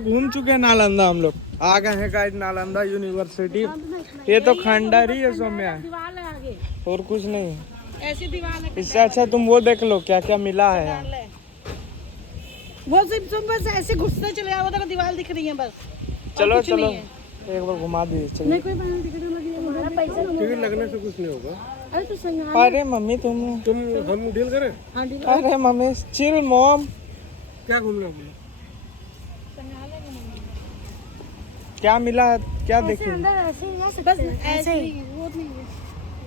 घूम चुके हैं नालंदा हम लोग। आ गए हैं गाइस नालंदा यूनिवर्सिटी। ये तो खंडर ही है सौम्या, दीवार है आगे, और कुछ नहीं है। ऐसी दीवार है। इससे अच्छा तुम वो देख लो क्या क्या मिला है यहाँ। वो सिर्फ तुम बस ऐसे घुसते चले आओ तो दीवार दिख रही है बस। चलो चलो एक बार घुमा दीजिए। चलिए नहीं कोई बाहर टिकट लगी है, हमारा पैसा टिकट लगने से कुछ नहीं होगा। अरे तो सही है। अरे मम्मी तुम हम डील करें। हाँ ठीक अरे मम्मी चिल मॉम। क्या घूमना है? क्या मिला है क्या देखे? अंदर ऐसे ही जा सकते हैं, बस ऐसे ही। वो नहीं है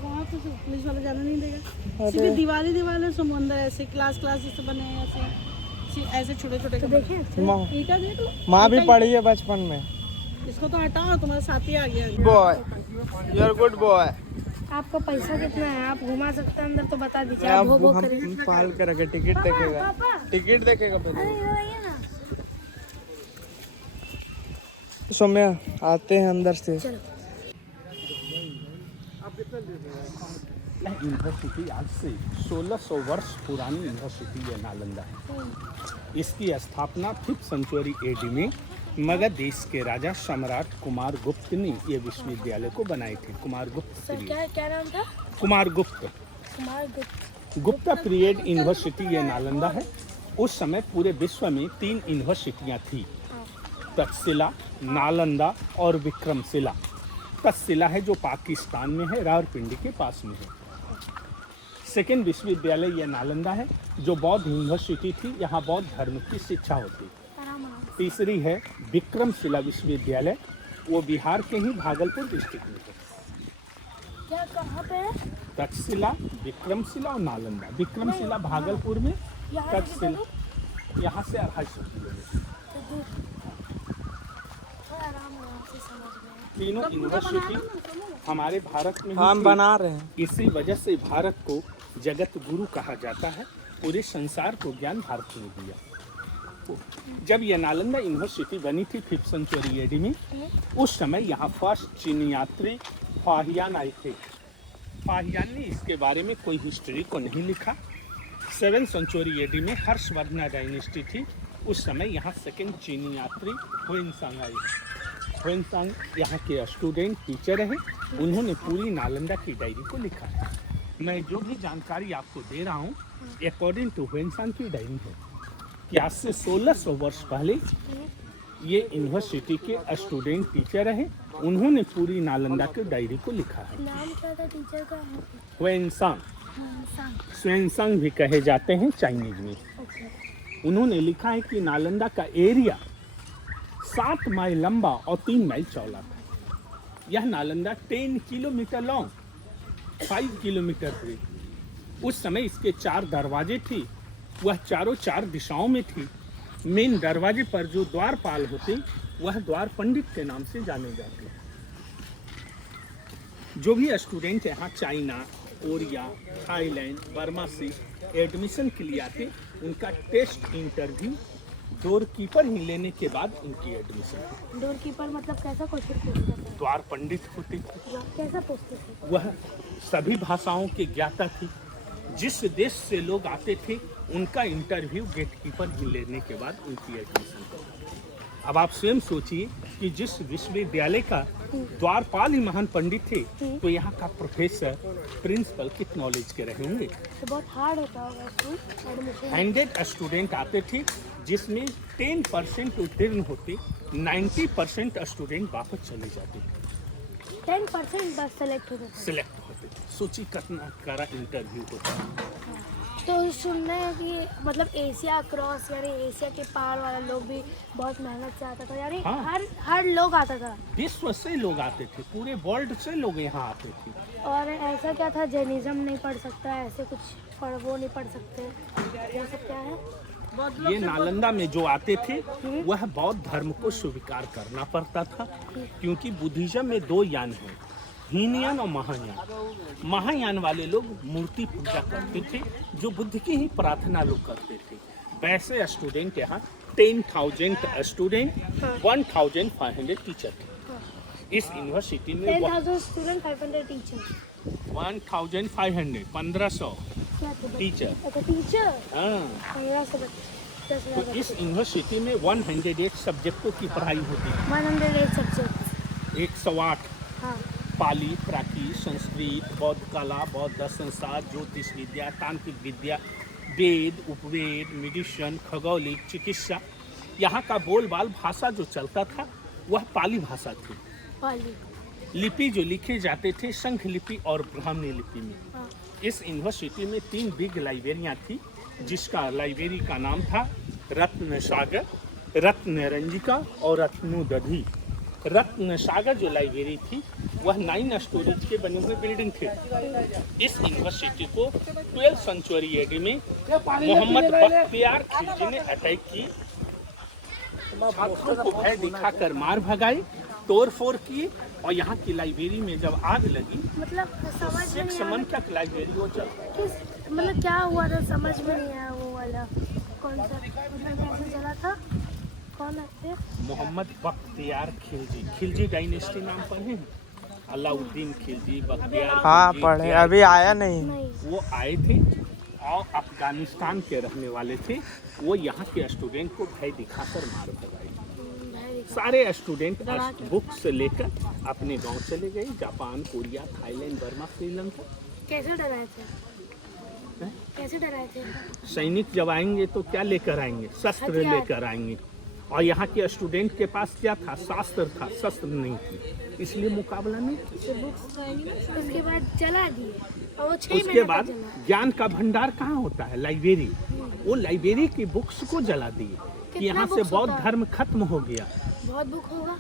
वहाँ तो पुलिस वाला जाना नहीं देगा। सीधे दीवार है, सब अंदर ऐसे क्लास जैसे बने हैं, ऐसे छोटे छोटे। देखे ईटा देख लो। माँ भी पढ़ी है बचपन में। इसको तो हटाओ, तुम्हारे साथी आ गया। Boy you are good boy. आपका पैसा कितना है? आप घुमा सकते हैं अंदर तो बता दीजिए। आप हम पाल के रखे। टिकट देखेगा, टिकट देखेगा पहले। सौम्या आते हैं अंदर से। यूनिवर्सिटी आज से 1600 वर्ष पुरानी यूनिवर्सिटी है नालंदा है। इसकी स्थापना 5th सेंचुरी एडी में मगध देश के राजा सम्राट कुमार गुप्त ने ये विश्वविद्यालय को बनाए थे। कुमार गुप्त क्या नाम था? कुमार गुप्त। गुप्ता पीरियड यूनिवर्सिटी ये नालंदा है। उस समय पूरे विश्व में 3 यूनिवर्सिटियाँ थी, तक्षशिला, नालंदा और विक्रमशिला। तक्षशिला है जो पाकिस्तान में है, रावलपिंडी के पास में है। सेकेंड विश्वविद्यालय यह नालंदा है जो बौद्ध यूनिवर्सिटी थी, यहाँ बौद्ध धर्म की शिक्षा होती। तीसरी है विक्रमशिला विश्वविद्यालय, वो बिहार के ही भागलपुर डिस्ट्रिक्ट में है। क्या कहाँ पे है? तक्षशिला, विक्रमशिला और नालंदा। विक्रमशिला भागलपुर में, तक्षशिला यहाँ से 250 किलोमीटर। तीनों यूनिवर्सिटी हमारे भारत में हम बना रहे हैं। इसी वजह से भारत को जगत गुरु कहा जाता है। पूरे संसार को ज्ञान भारत ने दिया। जब यह नालंदा यूनिवर्सिटी बनी थी 5th सेंचुरी एडी में, उस समय यहाँ फर्स्ट चीनी यात्री फाहियान आए थे। फाहियान ने इसके बारे में कोई हिस्ट्री को नहीं लिखा। 7th सेंचुरी एडी में हर्षवर्धन डायनेस्टी थी, उस समय यहाँ सेकेंड चीनी यात्री हुएनसांग आए। हुएनसांग यहाँ के स्टूडेंट टीचर हैं, उन्होंने पूरी नालंदा की डायरी को लिखा है। मैं जो भी जानकारी आपको दे रहा हूँ अकॉर्डिंग टू हुएनसांग की डायरी है कि आज से 1600 वर्ष पहले ये यूनिवर्सिटी के स्टूडेंट टीचर हैं, उन्होंने पूरी नालंदा की डायरी को लिखा है। नाम क्या था टीचर का? हुएनसांग, हुएनसांग भी कहे जाते हैं चाइनीज में। उन्होंने लिखा है कि नालंदा का एरिया 7 माइल लंबा और 3 माइल चौड़ा था। यह Nalanda 10 kilometre long, 5 kilometre breed. उस समय इसके 4 दरवाजे थी, वह चारों 4 दिशाओं में थी। मेन दरवाजे पर जो द्वारपाल होते वह द्वार पंडित के नाम से जाने जाते। जो भी स्टूडेंट यहाँ चाइना, कोरिया, थाईलैंड, बर्मा से एडमिशन के लिए आते, उनका टेस्ट इंटरव्यू डोर कीपर ही लेने के बाद उनकी एडमिशन। डोर कीपर मतलब कैसा क्वेश्चन पूछता था? द्वार पंडित होते थे। कैसा पूछते थे? वह सभी भाषाओं के ज्ञाता थी। जिस देश से लोग आते थे उनका इंटरव्यू गेट कीपर ही लेने के बाद उनकी एडमिशन। अब आप स्वयं सोचिए कि जिस विश्वविद्यालय का द्वारपाल ही महान पंडित थे, तो यहाँ का प्रोफेसर, प्रिंसिपल कितने नॉलेज के रहे होंगे। तो बहुत हार्ड होता होगा। 100 स्टूडेंट आते थे, जिसमें 10% उत्तीर्ण होते, 90% स्टूडेंट वापस चले जाते। 10% बस सेलेक्ट होते। सोची कितना कड़ा इंटरव्यू होता। तो सुनना है कि मतलब एशिया क्रॉस यानी एशिया के पार वाला लोग भी बहुत मेहनत से आता था, यानी हाँ। हर लोग आता था। विश्व से लोग आते थे, पूरे वर्ल्ड से लोग यहाँ आते थे। और ऐसा क्या था, जैनिज्म नहीं पढ़ सकता, ऐसे कुछ वो नहीं पढ़ सकते, ये सब क्या है? ये नालंदा में जो आते थे वह बौद्ध धर्म को स्वीकार करना पड़ता था, क्योंकि बुद्धिज्म में 2 यान है, हीनयान और महायान। महायान वाले लोग मूर्ति पूजा करते थे, जो बुद्ध की ही प्रार्थना लोग करते थे। वैसे स्टूडेंट यहाँ 10,000 स्टूडेंट, 1,500 टीचर थे। इस यूनिवर्सिटी में 10,000 स्टूडेंट, 500 टीचर। 1,500 1500 टीचर। अच्छा टीचर। हाँ 1500 बच्चे। तो इस यूनिवर्सिटी में 108 सब्जेक्टों की पढ़ाई होती है। 108 सब्जेक्ट। 108 हाँ। पाली, प्राकृत, संस्कृत, बौद्ध कला, बौद्ध दर्शन शास्त्र, ज्योतिष विद्या, तांत्रिक विद्या, वेद, उपवेद, मेडिसिन, खगोलिक, चिकित्सा। यहाँ का बोलबाल भाषा जो चलता था वह पाली भाषा थी। पाली। लिपि जो लिखे जाते थे संघ लिपि और ब्राह्मणी लिपि में। हाँ। इस यूनिवर्सिटी में 3 बिग लाइब्रेरियाँ थी, जिसका लाइब्रेरी का नाम था रत्न सागर, रत्न रंजिका और रत्नोदधि। रत्न सागर जो लाइब्रेरी थी वह 9 स्टोरेज के बने हुए बिल्डिंग थे। इस यूनिवर्सिटी को 12th सेंचुरी एडी में मोहम्मद बख्तियार खिलजी ने अटैक की, छात्रों को भय दिखाकर मार भगाए, तोड़ फोड़ किए और यहाँ की लाइब्रेरी में जब आग लगी, मतलब समझ में नहीं आया तक लाइब्रेरी वो चल किस मतलब क्या हुआ था, समझ में नहीं आया वो वाला कौन सा मतलब कैसे चला था, कौन थे? मोहम्मद बख्तियार खिलजी। खिलजी डायनेस्टी नाम पढ़े हैं? अलाउद्दीन खिलजी, बख्तियार हाँ खिलजी, पढ़े, अभी आया नहीं। नहीं। वो आए थे और अफगानिस्तान के रहने वाले थे। वो यहाँ के स्टूडेंट को भय दिखाकर मार भगाए। सारे स्टूडेंट बुक्स लेकर अपने गांव चले गए। Japan, Korea, Thailand, Burma, Sri Lanka. कैसे डराए थे? कैसे डराए थे? सैनिक जब आएंगे तो क्या लेकर आएंगे? शस्त्र हथियार। लेकर आएंगे। और यहाँ के स्टूडेंट के पास क्या था? शास्त्र था, शस्त्र नहीं थी, इसलिए मुकाबला नहीं। उसके बाद जला दिए और वो 6 उसके महीने बाद तक जला। ज्ञान का भंडार कहाँ होता है? लाइब्रेरी। वो लाइब्रेरी की बुक्स को जला दिए कि यहाँ से बुक्स बौद्ध होता है? धर्म खत्म हो गया। बहुत बुक होगा।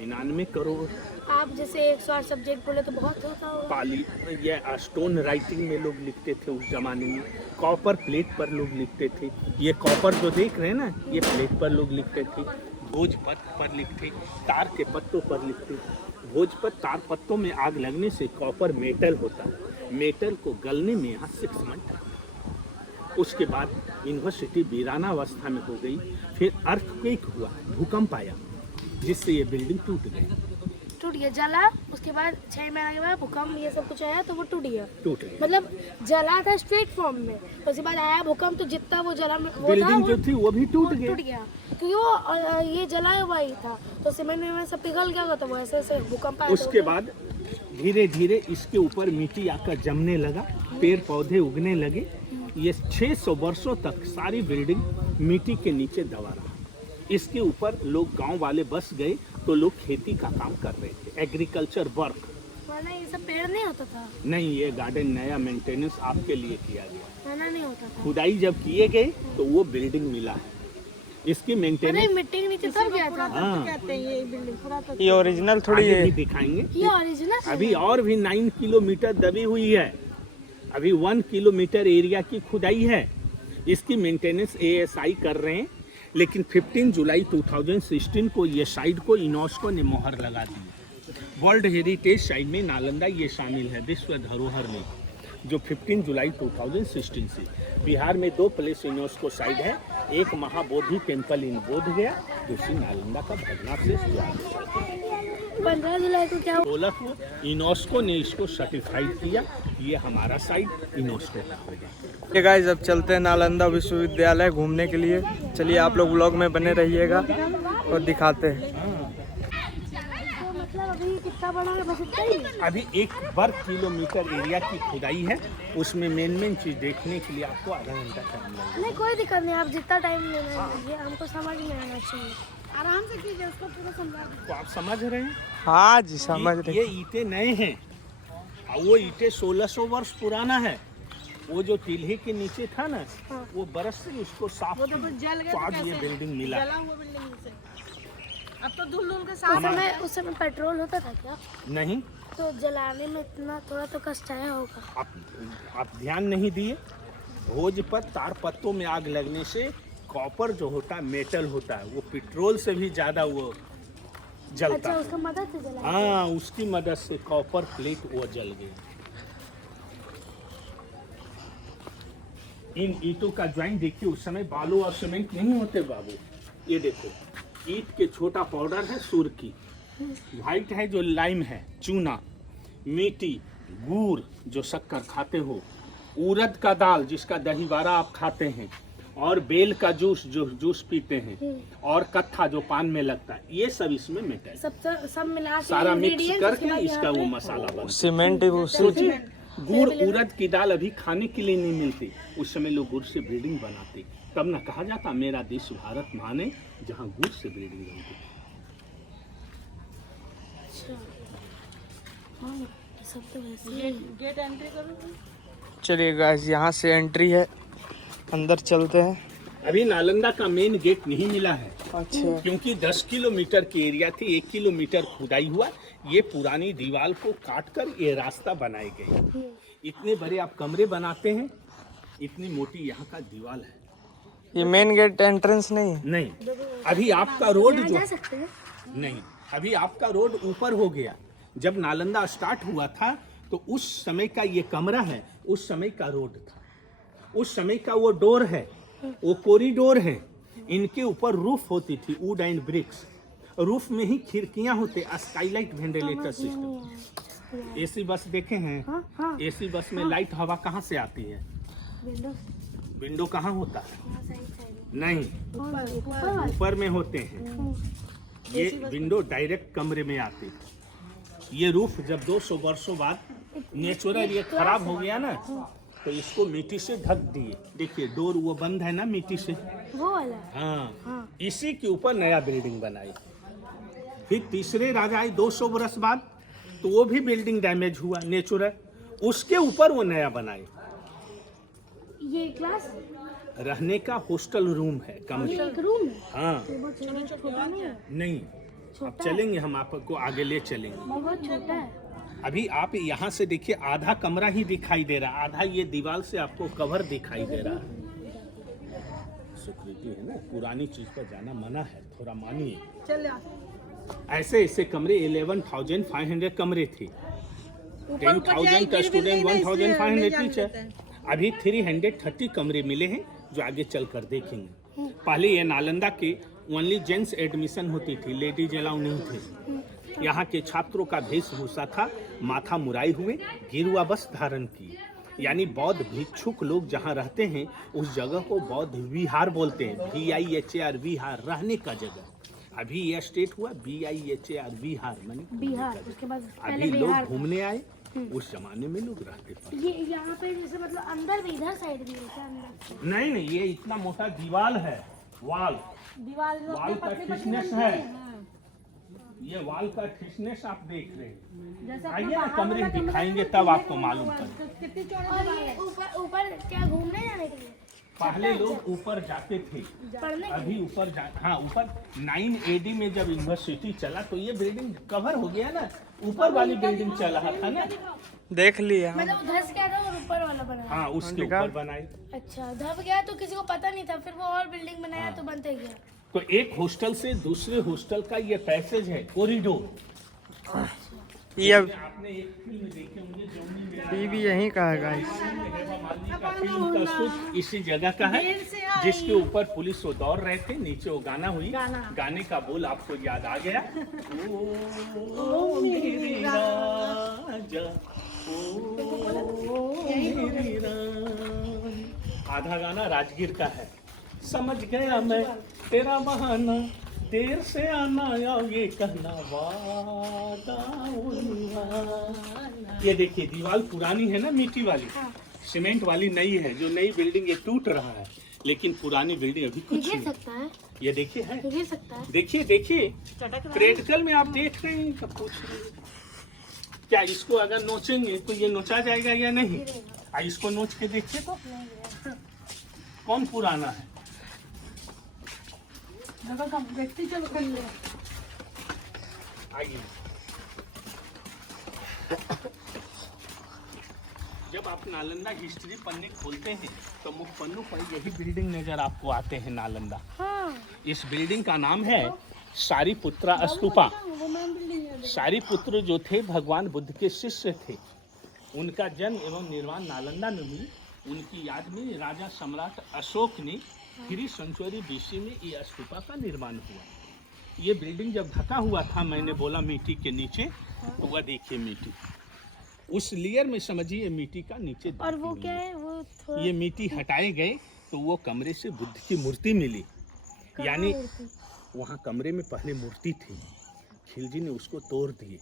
99 करोड़। आप जैसे 108 सब्जेक्ट बोले तो बहुत होता होगा। पाली, ये स्टोन राइटिंग में लोग लिखते थे उस जमाने में। कॉपर प्लेट पर लोग लिखते थे। ये कॉपर जो देख रहे हैं ना, ये प्लेट पर लोग लिखते थे। भोजपत्र पर लिखते, तार के पत्तों पर लिखते। भोजपत्र तार पत्तों में आग लगने से कॉपर मेटल होता है, मेटल को गलने में यहाँ 6 मंथ लगता। उसके बाद यूनिवर्सिटी वीराना अवस्था में हो गई। फिर अर्थक्वेक हुआ, भूकंप आया, जिससे ये बिल्डिंग टूट गई। टूट गया, जला। उसके बाद 6 महीने के बाद भूकंप ये सब कुछ आया तो वो टूट गया। टूट गई मतलब जला था स्ट्रेट फॉर्म में, उसके बाद आया भूकंप तो जितना वो जला वो बिल्डिंग था, जो थी वो भी टूट टूट गई। गया क्योंकि वो ये जला हुआ ही था तो सीमेंट में सब पिघल गया तो वो ऐसे ऐसे भूकंप आया। उसके बाद धीरे धीरे इसके ऊपर मिट्टी आकर जमने लगा, पेड़ पौधे उगने लगे। ये 600 वर्षों तक सारी बिल्डिंग मिट्टी के नीचे दबा रहा। इसके ऊपर लोग गांव वाले बस गए तो लोग खेती का काम कर रहे थे, एग्रीकल्चर वर्क। वरना ये सब पेड़ नहीं होता था, नहीं, ये गार्डन नया मेंटेनेंस आपके लिए किया गया। वरना नहीं होता था। खुदाई जब किए गए तो वो बिल्डिंग मिला है। इसकी अरे मेंटेनेंस मिट्टी के नीचे तब गया था। हाँ। कहते हैं ये बिल्डिंग पूरा तो ये ओरिजिनल थोड़ी आगे है। भी दिखाएंगे। ये ओरिजिनल अभी और भी 9 किलोमीटर दबी हुई है। अभी 1 किलोमीटर एरिया की खुदाई है। इसकी मेंटेनेंस ASI कर रहे हैं। लेकिन 15 जुलाई 2016 को ये साइट को यूनेस्को ने मोहर लगा दी। वर्ल्ड हेरिटेज साइट में नालंदा ये शामिल है विश्व धरोहर में, जो 15 जुलाई 2016 से। बिहार में 2 प्लेस यूनेस्को साइट है, एक महाबोधि टेम्पल इन बोध गया, दूसरी नालंदा का भग्नावशेष। 15 जुलाई को क्या हुआ? 16 को यूनेस्को ने इसको सर्टिफाइड किया। ये हमारा साइट यूनेस्को का हो गया। ये गाइस अब चलते हैं नालंदा विश्वविद्यालय घूमने के लिए। चलिए आप लोग व्लॉग में बने रहिएगा और दिखाते हैं। तो मतलब अभी कितना बड़ा है? बस इतना ही? अभी 1 वर्ग किलोमीटर एरिया की खुदाई है। उसमें मेन चीज देखने के लिए आपको आधा घंटा टाइम लगेगा। नहीं कोई दिक्कत नहीं, आप जितना टाइम लेना लीजिए, हमको समझ में आना चाहिए। आराम से कीजिए, उसको पूरा समझा दीजिए। तो आप समझ रहे हैं? हाँ जी समझ रहे। ये ईंटें नए हैं और वो ईंटें 1600 वर्ष पुराना है। वो जो टीले के नीचे था ना, हाँ। वो बरस से उसको साफ वो तो कुछ जल गया तो तो आज ये कैसे? बिल्डिंग मिला। जला हुआ बिल्डिंग से। अब तो धुल धुल के साफ। उस समय पेट्रोल होता था क्या? नहीं, तो जलाने में इतना थोड़ा तो कष्ट आया होगा। आप ध्यान नहीं दिए। भोजपत्र तार पत्तों में आग लगने से कॉपर जो होता है, मेटल होता है, वो पेट्रोल से भी ज्यादा वो जलता अच्छा, है। उसका मदद से जला। हाँ, उसकी मदद से कॉपर प्लेट वो जल गई। इन ईंटों का ज्वाइंट देखिए, उस समय बालू और सीमेंट नहीं होते बाबू। ये देखो, ईंट के छोटा पाउडर है सुर्की, व्हाइट है जो लाइम है, चूना, मिट्टी, गुड़ जो शक्कर खाते हो, उड़द का दाल जिसका दही बारा आप खाते हैं, और बेल का जूस जो जूस पीते हैं और कत्था जो पान में लगता है, ये सब इसमें मेटल सब मिला के सारा मिक्स ingredients, करके उसके बाद इसका यहाँ वो पे मसाला बनता सीमेंट वो है। गुड़ उड़द की दाल अभी खाने के लिए नहीं मिलती, उस समय लोग गुड़ से ब्रीडिंग बनाते, तब ना कहा जाता मेरा देश भारत महान है जहाँ गुड़ से ब्रीडिंग बनती। सब तो वैसे गेट एंट्री करो। चलिए गाइस, यहाँ से एंट्री है, अंदर चलते हैं। अभी नालंदा का मेन गेट नहीं मिला है, अच्छा, क्योंकि 10 किलोमीटर की एरिया थी, 1 किलोमीटर खुदाई हुआ, ये पुरानी दीवार को काट कर ये रास्ता बनाए गए। इतने बड़े आप कमरे बनाते हैं, इतनी मोटी यहाँ का दीवार है। ये मेन गेट एंट्रेंस नहीं है? नहीं, अभी आपका रोड जो जा सकते हैं। नहीं, अभी आपका रोड ऊपर हो गया। जब नालंदा स्टार्ट हुआ था तो उस समय का ये कमरा है, उस समय का रोड था, उस समय का वो डोर है, वो कॉरिडोर है। इनके ऊपर रूफ होती थी, वुड एंड ब्रिक्स। रूफ में ही खिड़कियां होते, Skylight ventilator system. AC bus देखे हैं? एसी बस में लाइट हवा कहाँ से आती है? विंडो कहाँ होता है? नहीं, ऊपर में होते हैं। ये विंडो डायरेक्ट कमरे में आती है। ये रूफ जब 200 वर्षों बाद नेचुरल ये खराब हो गया ना, तो इसको मिट्टी से ढक दिए। देखिए डोर वो बंद है ना मिट्टी से, वो वाला हाँ, इसी के ऊपर नया बिल्डिंग बनाई। फिर तीसरे राजा आए 200 वर्ष बाद, तो वो भी बिल्डिंग डैमेज हुआ नेचुरल, उसके ऊपर वो नया बनाए। ये क्लास रहने का हॉस्टल रूम है, कमरे। एक रूम है। हाँ, छोटा नहीं है, नहीं, अब चलेंगे, हम आपको आगे ले चलेंगे। बहुत छोटा है। अभी आप यहाँ से देखिए, आधा कमरा ही दिखाई दे रहा, आधा ये दीवार से आपको कवर दिखाई दे रहा है। सिक्योरिटी है ना, पुरानी चीज पर जाना मना है, थोड़ा मानिए। चल ऐसे ऐसे कमरे 11,500 कमरे थे, 10,000 का स्टूडेंट, 1,500 टीचर। अभी 330 कमरे मिले हैं, जो आगे चल कर देखेंगे। पहले ये नालंदा के ओनली जेंट्स एडमिशन होती थी, लेडीज अलाउ नहीं थे। यहाँ के छात्रों का वेशभूषा था माथा मुराई हुए, गिरुआ वस्त्र धारण की, यानी बौद्ध भिक्षुक लोग जहाँ रहते हैं उस जगह को बौद्ध विहार बोलते हैं। VIHAR विहार, रहने का जगह। अभी ये स्टेट हुआ BIHAR विहार, माने बिहार। उसके बाद अभी लोग घूमने आए, उस जमाने में लोग रहते थे। ये यहाँ पे जैसे मतलब अंदर भी, इधर साइड भी है अंदर। नहीं नहीं, ये इतना मोटा दीवार है, वाल वाल का थिकनेस है, ये वाल का थिकनेस आप देख रहे हैं। आइए ना, कमरे दिखाएंगे तब आपको मालूम पड़ेगा। और ये ऊपर ऊपर क्या घूमने जाने के लिए? पहले लोग ऊपर जाते थे, पढ़ने के अभी ऊपर हाँ, ऊपर 9 AD में जब यूनिवर्सिटी चला तो ये बिल्डिंग कवर हो गया ना, ऊपर वाली बिल्डिंग चल रहा था ना, देख लिया। मतलब उधर से क्या था और ऊपर वाला बना। हाँ, उसके ऊपर बनाई। अच्छा, दब गया तो किसी को पता नहीं था, फिर वो और बिल्डिंग बनाया तो बनते गया। तो एक हॉस्टल से दूसरे हॉस्टल का ये पैसेज है, कॉरिडोर। ये आपने एक फिल्म देखी होंगी, जोनी मेरा ये भी यहीं का है गाइस। का फिल्म का शूट इसी जगह का है, जिसके ऊपर पुलिस वो दौड़ रहे थे, नीचे वो गाना हुई, गाने का बोल आपको याद आ गया। ओ मेरी राजा, ओ मेरी रानी। आधा गाना राजगीर का है। समझ गया मैं तेरा बहाना, देर से आना या ये कहना वादा उन्हाना। ये देखिए दीवार पुरानी है ना, मिट्टी वाली, सीमेंट वाली नई है। जो नई बिल्डिंग ये टूट रहा है, लेकिन पुरानी बिल्डिंग अभी कुछ गिर नहीं। सकता है, ये देखिए है, गिर सकता है। देखिए देखिए प्रैक्टिकल में आप देख रहे हैं, सब पूछ रहे हैं। क्या इसको अगर नोचेंगे तो ये नोचा जाएगा या नहीं? इसको नोच के देखिए तो कौन पुराना है। व्यक्ति चलो कर ले। आइए, जब आप नालंदा हिस्ट्री पन्ने खोलते हैं तो मुख्य पन्नों पर यही बिल्डिंग नजर आपको आते हैं, नालंदा। हाँ, इस बिल्डिंग का नाम है सारीपुत्रा स्तूपा। वो मैम बिल्डिंग है। सारीपुत्र जो थे भगवान बुद्ध के शिष्य थे, उनका जन्म एवं निर्माण नालंदा में हुई। उनकी याद में राजा सम्राट अशोक ने 3 सेंचुरी BC में ये स्तूपा का निर्माण हुआ। ये बिल्डिंग जब ढका हुआ था, मैंने बोला मिट्टी के नीचे, तो वह देखिए मिट्टी, उस लेयर में समझिए मिट्टी का नीचे। और वो क्या है, वो थोड़ा ये मिट्टी हटाए गए तो वो कमरे से बुद्ध की मूर्ति मिली। यानी वहाँ कमरे में पहले मूर्ति थी, खिलजी ने उसको तोड़ दिए,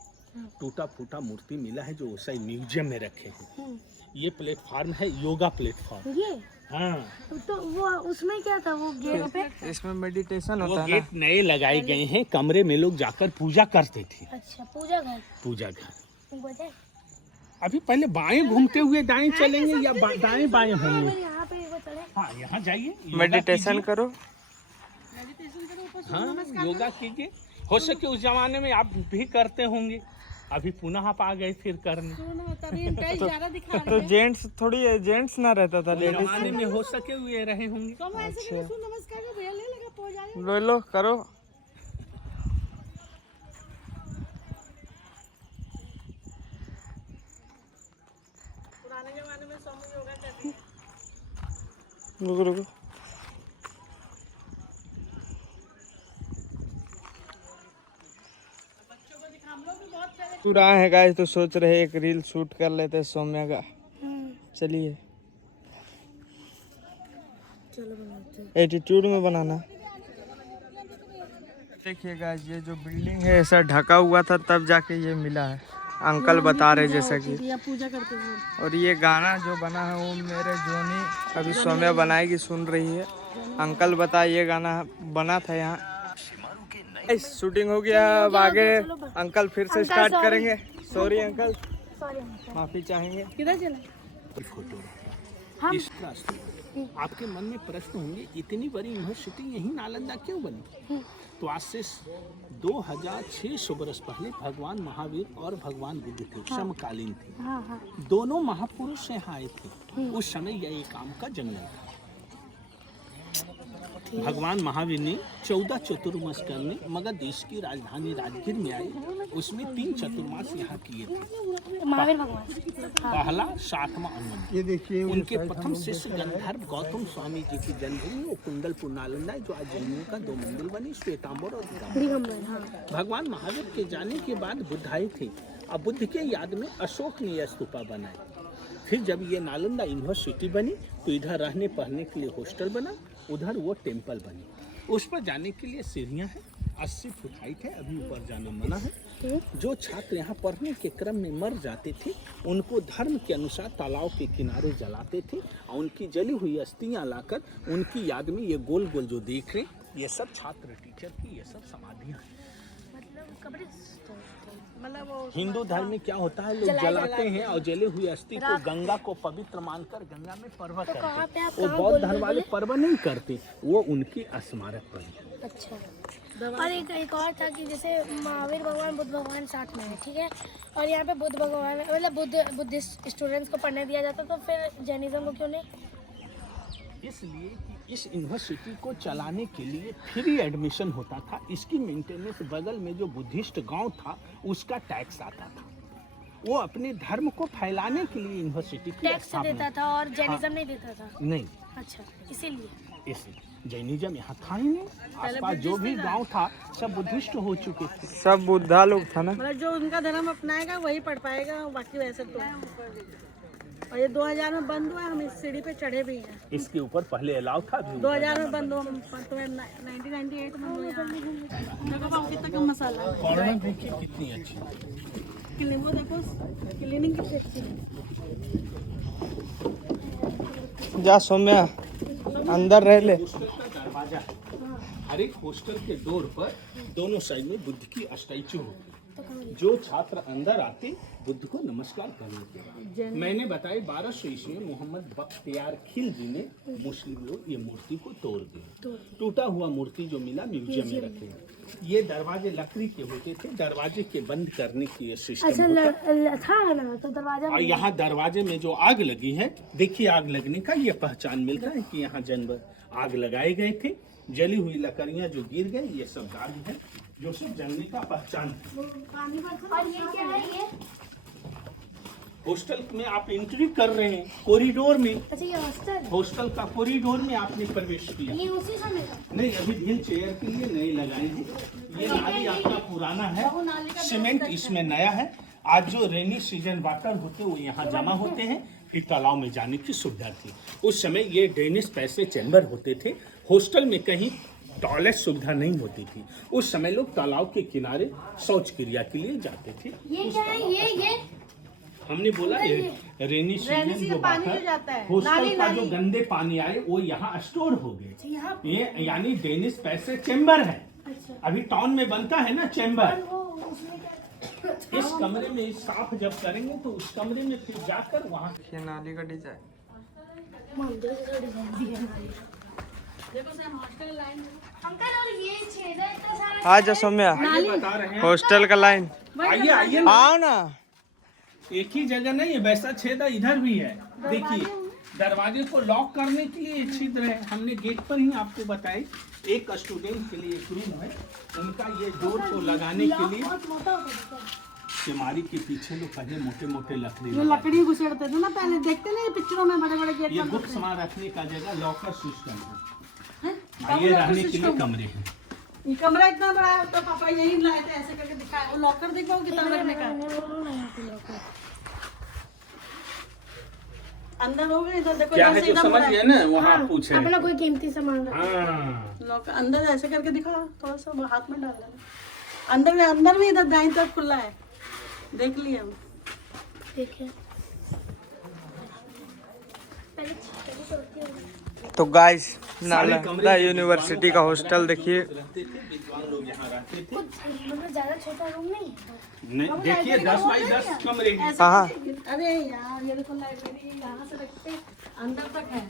टूटा फूटा मूर्ति मिला है जो वैसा म्यूजियम में रखे हैं। ये प्लेटफॉर्म है योगा प्लेटफॉर्म। ये हाँ, तो वो उसमें क्या था वो गेट पे? इसमें मेडिटेशन वो होता है गेट नए लगाए गए हैं, कमरे में लोग जाकर पूजा करते थे। अच्छा, पूजा घर। पूजा घर। बताए अभी पहले बाएं घूमते हुए दाएं चलेंगे या दाएं बाएं होंगे? यहाँ पे वो चले। हाँ, यहाँ जाइए, योगा मेडिटेशन कीजिए। करो। हाँ, योगा कीजिए। हो सके उस जमाने में आप भी करते होंगे, अभी पुनः आप आ गए फिर करने। तभी इंटरेस्ट ज्यादा दिखा रहे तो जेंट्स थोड़ी जेंट्स ना रहता था, उस लेडीज। जमाने में हो सके हुए रहे होंगे। तो हम ऐसे करके सूर्य नमस्कार में भैया ले लगा पहुंच जाएगा। लो लो करो। पुराने जमाने में स्वामी योगा करते हैं। रुको रुको। पूरा है गाइस, तो सोच रहे एक रील शूट कर लेते हैं सौम्या का। चलिए, एटीट्यूड में बनाना। देखिए गाइस, ये जो बिल्डिंग है ऐसा ढका हुआ था, तब जाके ये मिला है। अंकल बता रहे जैसा कि, या पूजा करते हैं। और ये गाना जो बना है वो मेरे जोनी अभी सौम्या बनाएगी, सुन रही है। अंकल बताए ये गाना बना था यहाँ। शूटिंग हो गया, अब आगे अंकल फिर से स्टार्ट करेंगे। सॉरी अंकल, माफी चाहेंगे। किधर चले? फोटो इस रास्ते। आपके मन में प्रश्न होंगे, इतनी बड़ी यूनिवर्सिटी यही नालंदा क्यों बनी? तो आज से 2600 वर्ष पहले भगवान महावीर और भगवान बुद्ध थे, समकालीन थे। दोनों महापुरुष यहाँ आए थे। उस समय यह एक आम का जंगल था। भगवान महावीर ने 14 चतुर्मास करने मगध देश की राजधानी राजगीर में आए। उसमें 3 चतुर्मास यहाँ किए थे। महावीर भगवान। पहला 7वां अनुबंध। ये देखिए, उनके प्रथम शिष्य गंधर्व गौतम स्वामी जी की जन्मभूमि वो कुंडलपुर नालंदा है, जो आज जैनियों का 2 मंदिर बनी, श्वेतांबर और दिगंबर। भगवान महावीर के जाने के बाद बुद्ध आए थे। अब बुद्ध के याद में अशोक ने यह स्तूपा बनाए। फिर जब ये नालंदा यूनिवर्सिटी बनी तो इधर रहने पढ़ने के लिए हॉस्टल बना, उधर वो टेम्पल बनी। उस पर जाने के लिए सीढ़ियाँ हैं, 80 फुट हाइट है, अभी ऊपर जाना मना है। जो छात्र यहाँ पढ़ने के क्रम में मर जाते थे, उनको धर्म के अनुसार तालाब के किनारे जलाते थे और उनकी जली हुई अस्थियाँ लाकर उनकी याद में ये गोल गोल जो देख रहे, ये सब छात्र टीचर की ये सब समाधियाँ हैं। हिंदू धर्म में क्या होता है, लोग जलाते हैं और जले हुई अस्थि को गंगा को पवित्र मानकर गंगा में पर्व करते हैं। वो बौद्ध धर्म वाले पर्व नहीं करते, वो उनकी स्मारक पर। अच्छा, और एक और था कि जैसे महावीर भगवान बुद्ध भगवान साथ में है, ठीक है, और यहाँ पे बुद्ध भगवान मतलब बुद्धिस्ट स्टूडेंट्स को पढ़ने दिया जाता, तो फिर जैनिज्म को क्यों नहीं? इसलिए कि इस यूनिवर्सिटी को चलाने के लिए फ्री एडमिशन होता था। इसकी मेंटेनेंस बगल में जो बुद्धिस्ट गांव था उसका टैक्स आता था। वो अपने धर्म को फैलाने के लिए यूनिवर्सिटी की टैक्स देता था और जैनिज्म नहीं देता था। नहीं, अच्छा, इसीलिए जैनिज्म यहाँ था ही नहीं। आसपास जो भी गांव था सब बुद्धिस्ट हो चुके थे, सब बुद्धा लोग था ना। मतलब जो उनका धर्म अपनाएगा वही पढ़ पाएगा, बाकी वैसे तो। और ये 2000 में बंद हुआ, हम इस सीढ़ी पे चढ़े भी हैं। इसके ऊपर पहले अलाउ था, 2000 में बंद हुआ, तो 1998 में देखो कितना कम मसाला है। कॉर्नर देखिए कितनी अच्छी, वो देखो क्लीनिंग कितनी अच्छी है। जा सौम्या, अंदर रह ले। दरवाजा, हर एक हॉस्टल के डोर पर दोनों साइड में बुद्ध की स्टैचू होती। जो छात्र अंदर आते बुद्ध को नमस्कार करने के। मैंने बताया 1200 ईस्वी में मोहम्मद बख्तियार खिलजी ने मुस्लिम लोग ये मूर्ति को तोड़ दिया। टूटा हुआ मूर्ति जो मिला म्यूजियम में रखे। ये दरवाजे लकड़ी के होते थे, दरवाजे के बंद करने की सिस्टम था ना, तो दरवाजा। और यहाँ दरवाजे में जो आग लगी है, देखिए आग लगने का ये पहचान मिलता है कि यहाँ जन्म आग लगाए गए थे। जली हुई लकड़ियाँ जो गिर गई, ये सब दाग है, जो सब जलने का पहचान है। और ये क्या है? ये हॉस्टल में आप एंट्री कर रहे हैं, कॉरिडोर में। अच्छा, ये हॉस्टल, हॉस्टल का कॉरिडोर में आपने प्रवेश किया। ये उसी समय का? नहीं, अभी व्हील चेयर के लिए नए लगाए हैं। ये नाली आपका पुराना है, सीमेंट इसमें नया है। आज जो रेनी सीजन वाटर होते हैं वो यहाँ जमा होते हैं, फिर तालाब में जाने की सुविधा थी। उस समय ये ड्रेनेज पैसे चैम्बर होते थे। हॉस्टल में कहीं टॉयलेट सुविधा नहीं होती थी। उस समय लोग तालाब के किनारे शौच क्रिया के लिए जाते थे। ये क्या है? ये हमने बोला रेनी सीजन जो पानी बाहर जो जाता है, हॉस्टल का जो गंदे पानी आए वो यहाँ स्टोर हो गए। ये यानी ड्रेनेज पैसे चैम्बर है। अभी टाउन में बनता है ना चैम्बर। इस कमरे में साफ जब करेंगे तो उस कमरे में फिर जाकर वहाँ ये नाली का डिजाइन। अंकल और ये छेद है इतना सारा। आ जा सौम्या, बता रहे हैं। हॉस्टल का लाइन। आइए आइए ना। आओ ना। एक ही जगह नहीं है, वैसा छेदा इधर भी है। देखिए दरवाजे को लॉक करने के लिए छिद्र है। हमने गेट पर ही आपको बताई। एक स्टूडेंट के लिए एक रूम है, उनका ये डोर को लगाने के लिए बीमारी के पीछे लोग पहले मोटे मोटे लकड़ी जो लकड़ी घुसेड़ते थे ना पहले, देखते नहीं पिक्चरों में बड़े बड़े गेट ये गुप्त सामान रखने का जगह लॉकर सिस्टम है। ये रहने के लिए कमरे हैं। ये कमरा इतना बड़ा है तो पापा यही लाए थे, ऐसे करके दिखाया। वो लॉकर देखो कितना रखने का है। अंदर हो गए इधर देखो, क्या यहाँ है से जो एकदम समझ बड़ा गए ना वहाँ पूछे। अपना कोई कीमती सामान रखो। हाँ लॉकर अंदर ऐसे करके दिखाओ, थोड़ा सा हाथ में डाल देना। अंदर भी इधर दाईं तरफ खुला है, देख लिए हम। देखिए तो गाइस नालंदा यूनिवर्सिटी का हॉस्टल देखिए। रहते थे, विद्वान लोग यहाँ रहते थे। मतलब ज्यादा छोटा रूम नहीं है। नहीं, देखिए 10 बाई 10 कमरे हैं। हाँ अरे यार ये देखो लाइब्रेरी यहाँ से रखते अंदर तक है।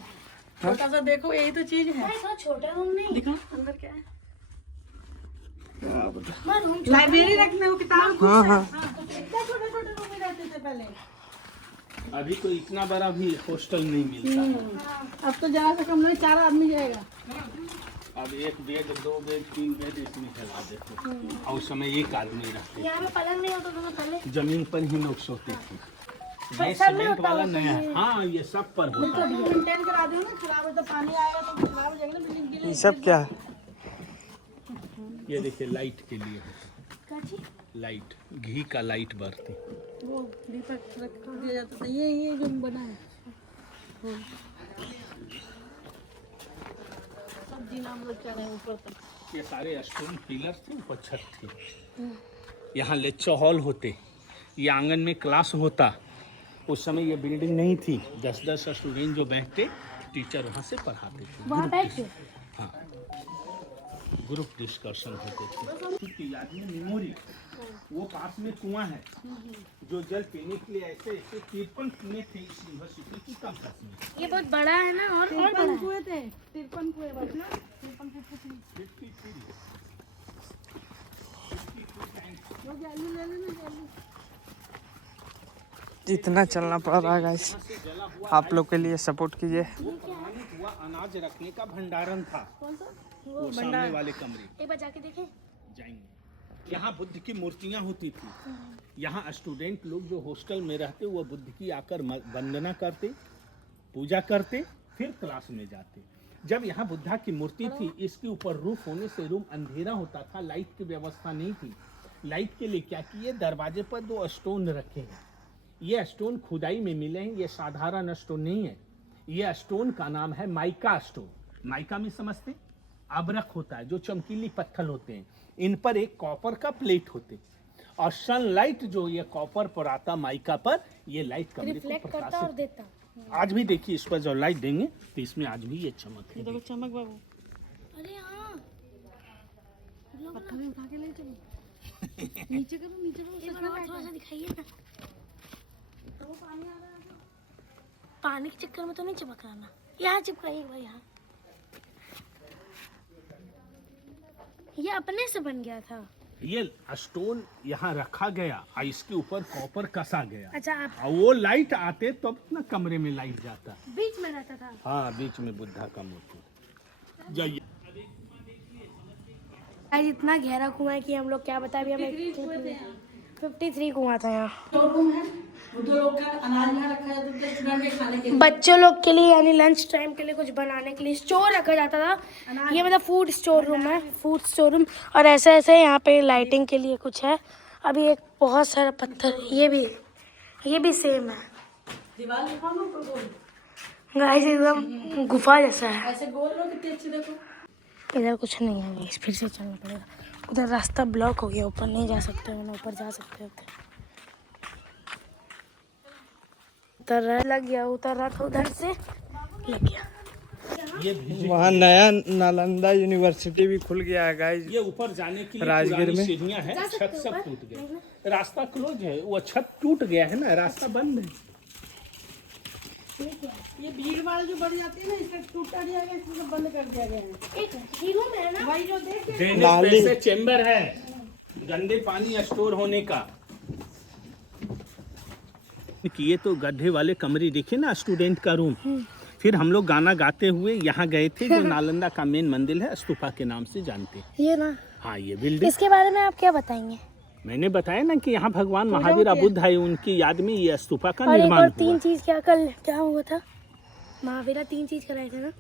छोटा सा देखो, यही तो चीज है। थोड़ा छोटा रूम नहीं। दिखा अंदर क्या है। हाँ, रूम लाइब्रेरी रखने को किताब हाँ हाँ। इतना छोटे छोटे रूम में रहते थे पहले। अभी तो इतना बड़ा भी हॉस्टल नहीं मिलता। अब तो जरा सा कम नहीं, 4 आदमी जाएगा। अब एक बेड 2 बेड 3 बेड इसमें चला देते। और उस समय एक आदमी रहते। यहाँ पे पलंग नहीं होता था पहले। जमीन पर ही लोग सोते थे। ये सब में सीमेंट होता वाला होता नया है। है। हाँ ये सब पर होता है। मेंटेन करा दो ना, खराब है तो पानी आएगा तो खराब हो जाएगा ना बिल्डिंग के लिए। ये सब क्या है? ये देखिए लाइट के लिए है। क्या चीज? लाइट घी का लाइट बरती। वो दीपक रख दिया जाता था। ये जो बना है सब्जी नाम लोग क्या रहे ऊपर तक। ये सारे स्टोन पिलर थे, ऊपर छत थी। यहाँ लेक्चर हॉल होते, ये आंगन में क्लास होता। उस समय ये बिल्डिंग नहीं थी। 10-10 स्टूडेंट जो बैठते, टीचर वहाँ से पढ़ाते थे। वहाँ बैठ के हाँ ग्रुप डिस्कशन होते थे। उसकी याद में मेमोरी, वो पास में कुआं है जो जल पीने के लिए ऐसे ऐसे 53 कुएं थे इस यूनिवर्सिटी की कैंपस में। ये बहुत बड़ा है ना। और बड़ा है। कुएं थे, 53 कुएं बस ना। 53 इतना चलना पड़ रहा है गाइस, आप लोग के लिए सपोर्ट कीजिए। हुआ अनाज रखने का भंडारण था। वो सामने वाले कमरे एक बार जाके देखें। जाएंगे। यहाँ बुद्ध की मूर्तियाँ होती थी। यहाँ स्टूडेंट लोग जो हॉस्टल में रहते वो बुद्ध की आकर वंदना करते, पूजा करते, फिर क्लास में जाते। जब यहाँ बुद्धा की मूर्ति थी, इसके ऊपर रूफ होने से रूम अंधेरा होता था, लाइट की व्यवस्था नहीं थी। लाइट के लिए क्या किए, दरवाजे पर 2 स्टोन रखे हैं। ये स्टोन खुदाई में मिले हैं, ये साधारण स्टोन नहीं है। ये स्टोन का नाम है माइका स्टोन। माइका में समझते, अबरक होता है जो चमकीली पत्थर होते हैं। इन पर एक कॉपर का प्लेट होते और सनलाइट जो ये कॉपर पर आता माइका पर, ये लाइट कमरे को रिफ्लेक्ट करता और प्रकाशित। देता। आज भी देखिए इस पर जो लाइट देंगे तो इसमें आज भी ये चमक है। देखो चमक बाबू, अरे हाँ, पत्थर में उठा के ले चलो। नीचे करो, नीचे करो। एक बार और थोड़ा सा दिखाइए ना। पानी के चक्कर में तो नहीं चिपक रहा ना। यहाँ चिपकाइए एक बार। यहाँ ये अपने से बन गया था। ये स्टोन यहाँ रखा गया और इसके ऊपर कॉपर कसा गया। अच्छा, आप और वो लाइट आते तब ना कमरे में लाइट जाता। बीच में रहता था। हाँ बीच में बुद्धा का मूर्ति। जाइए। आज इतना गहरा कुआं है कि हम लोग क्या बताएं। अभी हमें 53 कुआं था यहाँ। तो रूम है, वो 2 लोग का अनाज यहाँ रखा है, तो स्टूडेंट के खाने के लिए। बच्चों लोग के लिए यानी लंच टाइम के लिए कुछ बनाने के लिए स्टोर रखा जाता था। ये मतलब फूड स्टोर रूम है, फूड स्टोर रूम। और ऐसे ऐसे यहाँ पे लाइटिंग के लिए कुछ है। अभी एक बहुत सारा पत्थर, ये भी सेम है। दीवार लिखा ना ऊपर गोल, गाइस एकदम गुफा जैसा है। ऐसे गोल लो कितनी अच्छी देखो। इधर कुछ नहीं है गाइस, फिर से चलना पड़ेगा। उधर रास्ता ब्लॉक हो गया, ऊपर नहीं जा सकते, वरना ऊपर जा सकते होते। उतर रहा लग गया, उतर रहा था उधर से लग गया। वहाँ नया नालंदा यूनिवर्सिटी भी खुल गया है गाइस। ये ऊपर जाने के लिए राजगीर पुरानी में सीढ़ियां हैं, छत सब टूट गए, रास्ता क्लोज है, वो छत टूट गया है ना, रास्ता बंद है। ये भीड़ भाड़ जो बढ़ जाती है ना, इसका टूटा दिया गया, इसको बंद कर दिया गया है। एक ही रूम है ना, भाई जो देख ड्रेनेज पे से चेम्बर है गंदे पानी स्टोर होने का। ये तो गड्ढे वाले कमरे देखे ना, स्टूडेंट का रूम। फिर हम लोग गाना गाते हुए यहाँ गए थे, जो नालंदा का मेन मंदिर है, स्तूपा के नाम से जानते हैं। ये ना, हाँ, ये बिल्डिंग इसके बारे में आप क्या बताएंगे? मैंने बताया ना कि यहाँ भगवान महावीर बुद्ध है, उनकी याद में ये स्तूपा का और एक निर्माण और हुआ। 3 चीज क्या हुआ था? महावीरा 3 चीज कराए थे ना।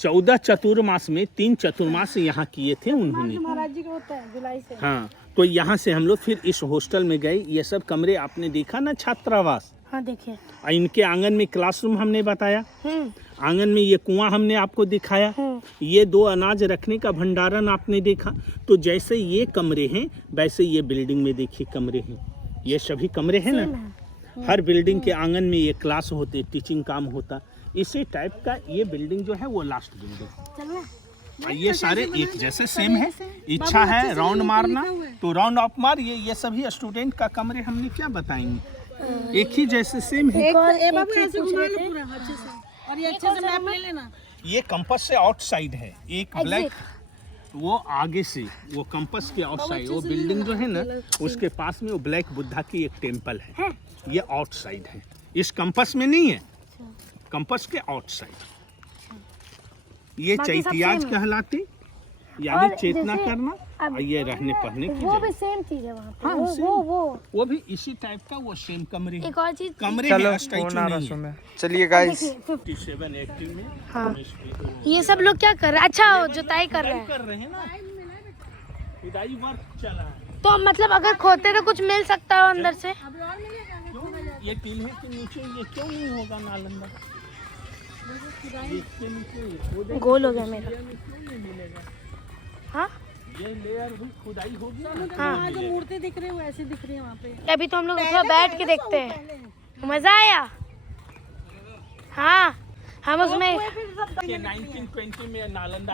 14 चतुर्मास में 3 चतुर्मास यहाँ किए थे उन्होंने। महाराज जी का होता है जुलाई से। हाँ, तो यहाँ से हम लोग फिर इस हॉस्टल में गए। ये सब कमरे आपने देखा ना, छात्रावास। हाँ देखिए। और इनके आंगन में क्लासरूम हमने बताया, आंगन में ये कुआं हमने आपको दिखाया, ये 2 अनाज रखने का भंडारण आपने देखा। तो जैसे ये कमरे हैं वैसे ये बिल्डिंग में देखिए कमरे हैं, ये सभी कमरे हैं ना। हर बिल्डिंग के आंगन में ये क्लास होते, टीचिंग काम होता। इसी टाइप का ये बिल्डिंग जो है वो लास्ट बिल्डिंग। ये सारे एक जैसे सेम है। इच्छा है राउंड मारना तो राउंड ऑफ मार। ये सभी स्टूडेंट का कमरे हमने क्या बताएंगे, एक ही जैसे सेम है। बाबू ऐसे घुमा लो पूरा अच्छे से, और ये अच्छे से मैप ले लेना। ये कंपास से आउटसाइड है, एक ब्लैक वो आगे से, वो कंपास के आउटसाइड, वो बिल्डिंग जो है ना उसके पास में वो ब्लैक बुद्धा की एक टेम्पल है, ये आउटसाइड है, इस कंपास में नहीं है, कंपास के आउटसाइड। ये चैतियाज कहलाते, यानी चेतना करना, और ये रहने पढ़ने की वो भी जगह। सेम चीज है वहाँ पे। हाँ, वो भी इसी टाइप का वो सेम कमरे हैं। एक और चीज, कमरे चलो हैं, स्टैचू फोन आ रहा नहीं है। सुन। चलिए गाइस, 57, 80 में हाँ, ये सब लोग क्या कर रहे हैं? अच्छा, जुताई कर रहे हैं। कर रहे हैं ना, खुदाई वर्क चला है। तो मतलब अगर खोदते तो कुछ मिल सकता है अंदर से? ये टीले के नीचे ये क्यों नहीं होगा नालंदा? इसके नीचे ये खोदे गोल हो गया मेरा। क्यों नहीं मिलेगा? हाँ ये लेयर भी खुदाई होगी ना, हाँ, जो मूर्ति दिख रही है वो ऐसी दिख रही है वहाँ पे। अभी तो हम लोग थोड़ा बैठ के देखते हैं, मजा आया। हाँ, हम उसमें ये 1920 में नालंदा